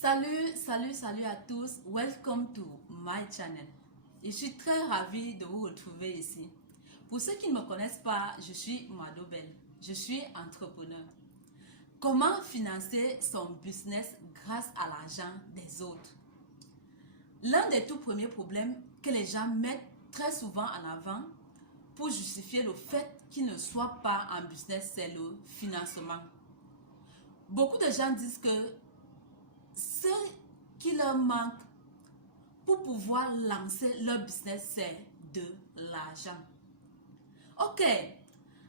Salut à tous. Welcome to my channel. Je suis très ravie de vous retrouver ici. Pour ceux qui ne me connaissent pas, je suis Madobel. Je suis entrepreneur. Comment financer son business grâce à l'argent des autres? L'un des tout premiers problèmes que les gens mettent très souvent en avant pour justifier le fait qu'ils ne soient pas en business, c'est le financement. Beaucoup de gens disent que ce qui leur manque pour pouvoir lancer leur business, c'est de l'argent. Ok,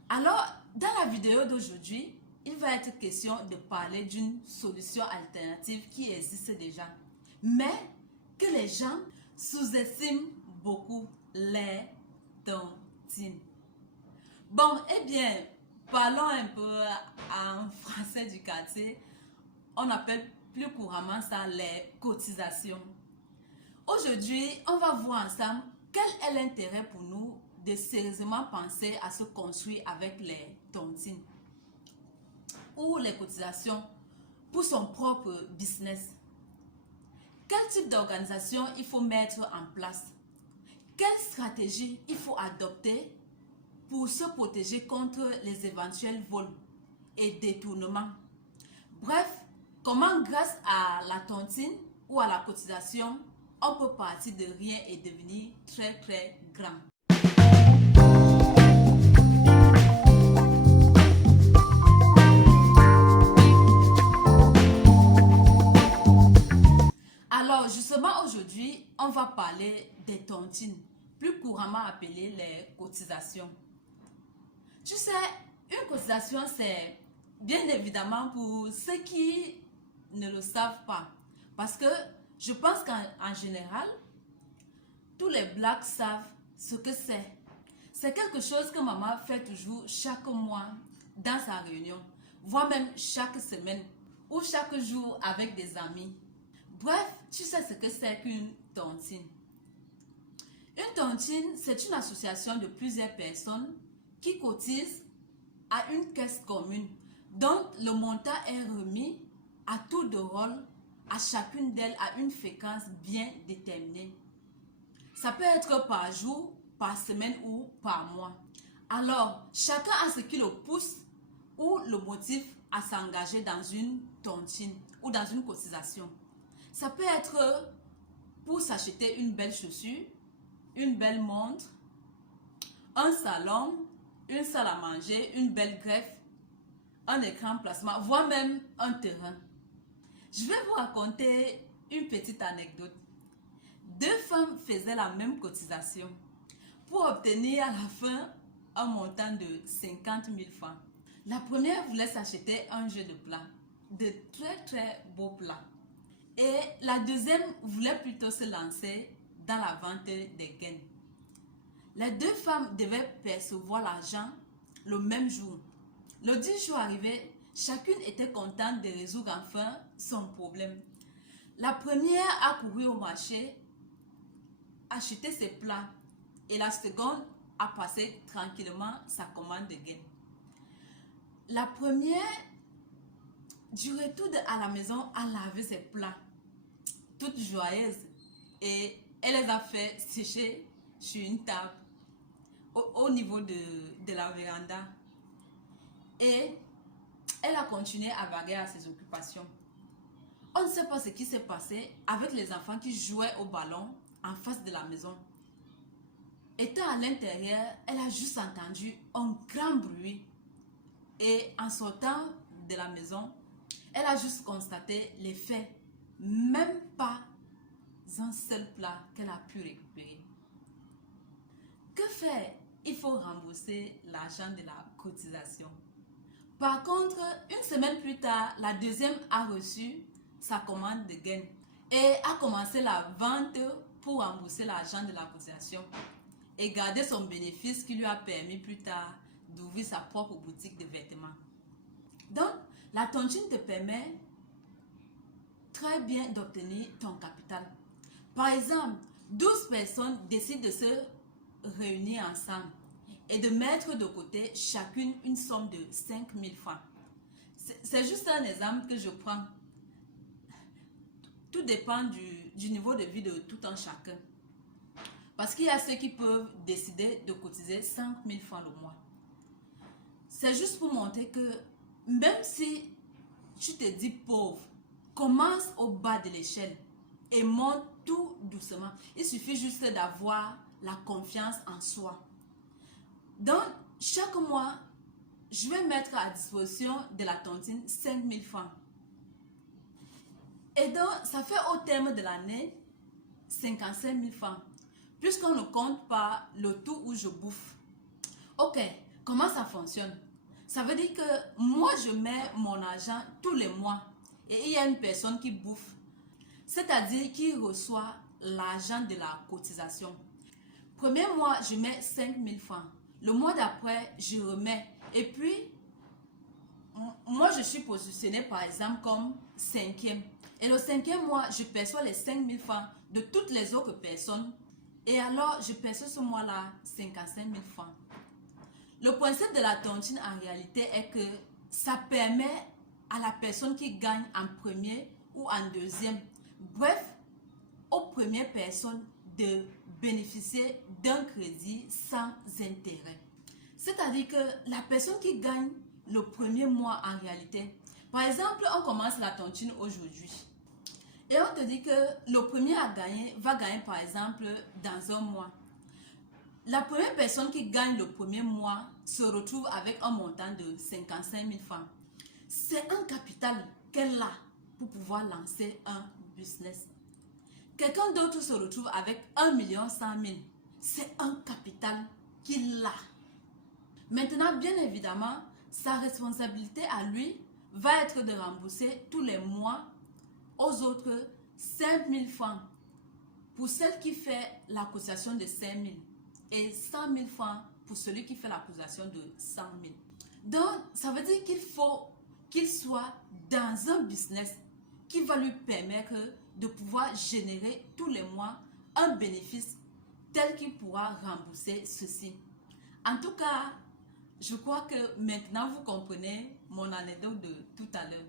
alors dans la vidéo d'aujourd'hui, il va être question de parler d'une solution alternative qui existe déjà, mais que les gens sous-estiment beaucoup: les tontines. Bon, eh bien, parlons un peu en français du quartier. On appelle plus couramment ça les cotisations. Aujourd'hui, on va voir ensemble quel est l'intérêt pour nous de sérieusement penser à se construire avec les tontines ou les cotisations pour son propre business. Quel type d'organisation il faut mettre en place? Quelle stratégie il faut adopter pour se protéger contre les éventuels vols et détournements? Bref, comment grâce à la tontine ou à la cotisation, on peut partir de rien et devenir très grand. Alors justement aujourd'hui, on va parler des tontines, plus couramment appelées les cotisations. Tu sais, une cotisation, c'est bien évidemment pour ceux qui ne le savent pas. Parce que je pense qu'en général, tous les blacks savent ce que c'est. C'est quelque chose que maman fait toujours chaque mois dans sa réunion, voire même chaque semaine ou chaque jour avec des amis. Bref, tu sais ce que c'est qu'une tontine. Une tontine, c'est une association de plusieurs personnes qui cotisent à une caisse commune dont le montant est remis à tour de rôle à chacune d'elles à une fréquence bien déterminée. Ça peut être par jour, par semaine ou par mois. Alors, chacun a ce qui le pousse ou le motive à s'engager dans une tontine ou dans une cotisation. Ça peut être pour s'acheter une belle chaussure, une belle montre, un salon, une salle à manger, une belle greffe, un écran plasma, voire même un terrain. Je vais vous raconter une petite anecdote. Deux femmes faisaient la même cotisation pour obtenir à la fin un montant de 50 000 francs. La première voulait s'acheter un jeu de plats, de très beaux plats. Et la deuxième voulait plutôt se lancer dans la vente des gains. Les deux femmes devaient percevoir l'argent le même jour. Le 10 jours arrivé, chacune était contente de résoudre enfin son problème. La première a couru au marché, acheté ses plats et la seconde a passé tranquillement sa commande de gain. La première, du retour à la maison, a lavé ses plats, toute joyeuse, et elle les a fait sécher sur une table au niveau de la véranda. Et elle a continué à vaguer à ses occupations. On ne sait pas ce qui s'est passé avec les enfants qui jouaient au ballon en face de la maison. Étant à l'intérieur, elle a juste entendu un grand bruit. Et en sortant de la maison, elle a juste constaté les faits. Même pas un seul plat qu'elle a pu récupérer. Que faire? Il faut rembourser l'argent de la cotisation. Par contre, une semaine plus tard, la deuxième a reçu sa commande de gain et a commencé la vente pour rembourser l'argent de la cotisation et garder son bénéfice qui lui a permis plus tard d'ouvrir sa propre boutique de vêtements. Donc, la tontine te permet très bien d'obtenir ton capital. Par exemple, 12 personnes décident de se réunir ensemble et de mettre de côté chacune une somme de 5 000 francs. C'est juste un exemple que je prends. tout dépend du niveau de vie de tout un chacun. Parce qu'il y a ceux qui peuvent décider de cotiser 5 000 francs le mois. C'est juste pour montrer que même si tu te dis pauvre, commence au bas de l'échelle et monte tout doucement. Il suffit juste d'avoir la confiance en soi. Donc, chaque mois, je vais mettre à disposition de la tontine 5 000 francs. Et donc, ça fait au terme de l'année 55 000 francs. Puisqu'on ne compte pas le tout où je bouffe. Ok, comment ça fonctionne? Ça veut dire que moi, je mets mon argent tous les mois. Et il y a une personne qui bouffe. C'est-à-dire qui reçoit l'argent de la cotisation. Premier mois, je mets 5 000 francs. Le mois d'après, je remets. Et puis, moi, je suis positionnée par exemple comme 5e. Et le 5e mois, je perçois les 5 000 francs de toutes les autres personnes. Et alors, je perçois ce mois-là 55 000 francs. Le principe de la tontine en réalité est que ça permet à la personne qui gagne en premier ou en deuxième, bref, aux premières personnes de bénéficier d'un crédit sans intérêt. C'est-à-dire que la personne qui gagne le premier mois en réalité, par exemple, on commence la tontine aujourd'hui. Et on te dit que le premier à gagner va gagner par exemple dans un mois. La première personne qui gagne le premier mois se retrouve avec un montant de 55 000 francs. C'est un capital qu'elle a pour pouvoir lancer un business. Quelqu'un d'autre se retrouve avec 1 100 000. C'est un capital qu'il a. Maintenant, bien évidemment, sa responsabilité à lui va être de rembourser tous les mois aux autres 5 000 francs pour celle qui fait la cotisation de 5 000 et 100 000 francs pour celui qui fait la cotisation de 100 000. Donc, ça veut dire qu'il faut qu'il soit dans un business qui va lui permettre de pouvoir générer tous les mois un bénéfice tel qu'il pourra rembourser ceci. En tout cas, je crois que maintenant vous comprenez mon anecdote de tout à l'heure.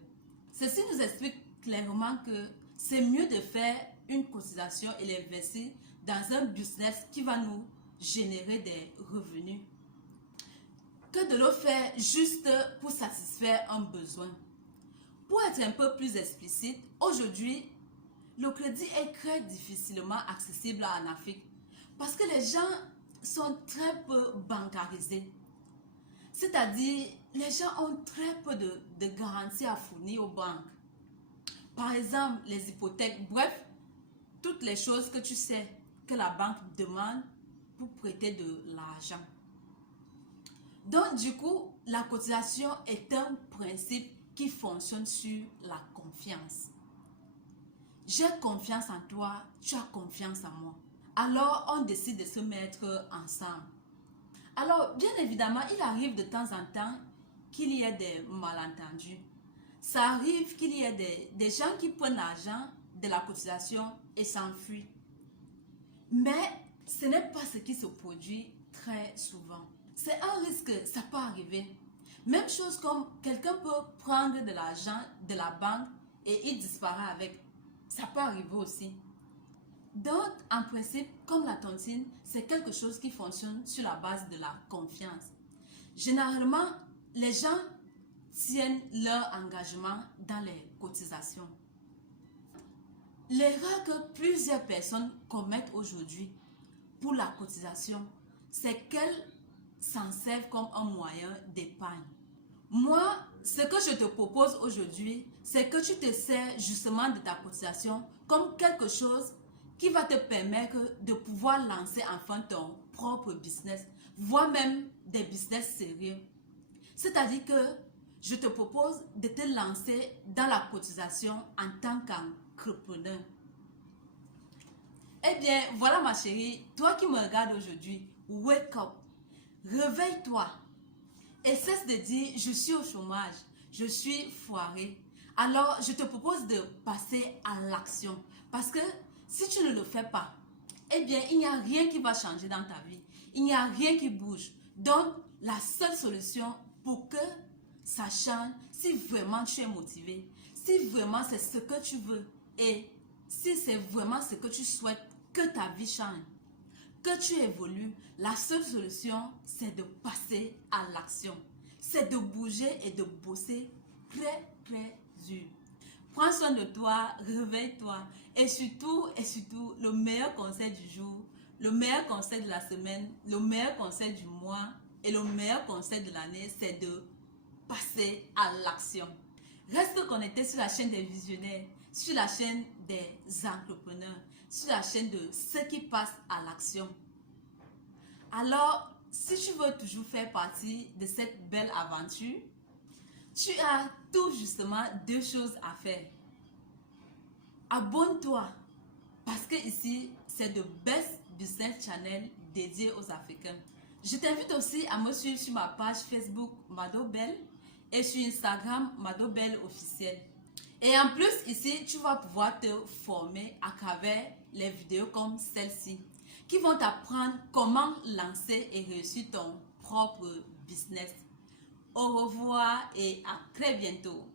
Ceci nous explique clairement que c'est mieux de faire une cotisation et l'investir dans un business qui va nous générer des revenus que de le faire juste pour satisfaire un besoin. Pour être un peu plus explicite, aujourd'hui, le crédit est très difficilement accessible en Afrique parce que les gens sont très peu bancarisés. C'est-à-dire, les gens ont très peu de garanties à fournir aux banques. Par exemple, les hypothèques, bref, toutes les choses que tu sais que la banque demande pour prêter de l'argent. Donc, du coup, la cotisation est un principe qui fonctionne sur la confiance. J'ai confiance en toi, tu as confiance en moi. Alors, on décide de se mettre ensemble. Alors, bien évidemment, il arrive de temps en temps qu'il y ait des malentendus. Ça arrive qu'il y ait des gens qui prennent l'argent de la cotisation et s'enfuient. Mais ce n'est pas ce qui se produit très souvent. C'est un risque, ça peut arriver. Même chose comme quelqu'un peut prendre de l'argent de la banque et il disparaît avec. Ça peut arriver aussi. Donc, en principe, comme la tontine, c'est quelque chose qui fonctionne sur la base de la confiance. Généralement, les gens tiennent leur engagement dans les cotisations. L'erreur que plusieurs personnes commettent aujourd'hui pour la cotisation, c'est qu'elles s'en servent comme un moyen d'épargne. Moi, ce que je te propose aujourd'hui, c'est que tu te sers justement de ta cotisation comme quelque chose qui va te permettre de pouvoir lancer enfin ton propre business, voire même des business sérieux. C'est-à-dire que je te propose de te lancer dans la cotisation en tant qu'entrepreneur. Eh bien, voilà ma chérie, toi qui me regardes aujourd'hui, wake up, réveille-toi et cesse de dire je suis au chômage, je suis foiré. Alors, je te propose de passer à l'action parce que si tu ne le fais pas, eh bien, il n'y a rien qui va changer dans ta vie. Il n'y a rien qui bouge. Donc, la seule solution pour que ça change, si vraiment tu es motivé, si vraiment c'est ce que tu veux et si c'est vraiment ce que tu souhaites, que ta vie change, que tu évolues, la seule solution, c'est de passer à l'action. C'est de bouger et de bosser très, très dur. Prends soin de toi, réveille-toi. Et surtout, le meilleur conseil du jour, le meilleur conseil de la semaine, le meilleur conseil du mois et le meilleur conseil de l'année, c'est de passer à l'action. Reste connecté sur la chaîne des visionnaires, sur la chaîne des entrepreneurs, sur la chaîne de ceux qui passent à l'action. Alors, si tu veux toujours faire partie de cette belle aventure, tu as tout justement deux choses à faire. Abonne-toi parce que ici, c'est the best business channel dédié aux Africains. Je t'invite aussi à me suivre sur ma page Facebook Madobelle et sur Instagram Madobelle officiel. Et en plus, ici, tu vas pouvoir te former à travers les vidéos comme celle-ci qui vont t'apprendre comment lancer et réussir ton propre business. Au revoir et à très bientôt.